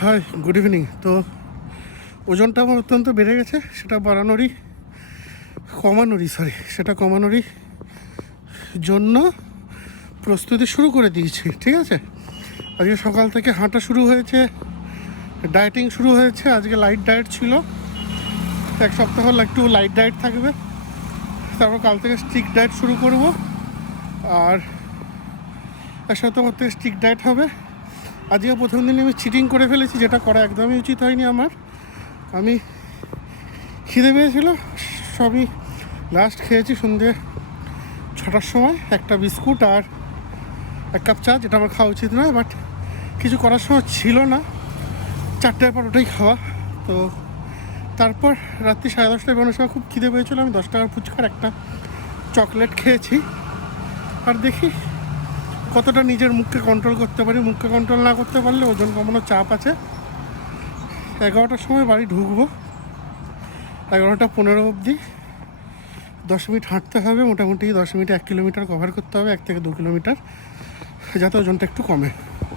High, good evening. তো ওজনটা আমার অত্যন্ত বেড়ে গেছে, সেটা কমানোরই জন্য প্রস্তুতি শুরু করে দিয়েছি। ঠিক আছে, আজকে সকাল থেকে হাঁটা শুরু হয়েছে, ডায়েটিং শুরু হয়েছে। আজকে লাইট ডায়েট ছিল, এক সপ্তাহ একটু লাইট ডায়েট থাকবে, তারপর কাল থেকে স্ট্রিক্ট ডায়েট শুরু করব। আর এক সপ্তাহ পর থেকে স্ট্রিক্ট ডায়েট হবে। আজকে প্রথম দিন আমি চিটিং করে ফেলেছি, যেটা করা একদমই উচিত হয়নি আমার। আমি খিদে পেয়েছিল, সবই লাস্ট খেয়েছি সন্ধ্যে 6টার সময়, একটা বিস্কুট আর 1 কাপ চা, যেটা আমার খাওয়া উচিত নয়, বাট কিছু করার সময় ছিল না, 4টার পর ওটাই খাওয়া। তো তারপর রাত্রি 10:30টায় বেরোনোর সময় খুব খিদে পেয়েছিলো, আমি 10 টাকার ফুচকার একটা চকলেট খেয়েছি। আর দেখি কতটা নিজের মুখকে কন্ট্রোল করতে পারি। মুখকে কন্ট্রোল না করতে পারলে ওজন কমানোর চাপ আছে। 11টার সময় বাড়ি ঢুকবো, 11টা 15 অবধি 10 মিনিট হাঁটতে হবে, মোটামুটি 10 মিনিটে 1 কিলোমিটার কভার করতে হবে, 1 থেকে 2 কিলোমিটার, যাতে ওজনটা একটু কমে।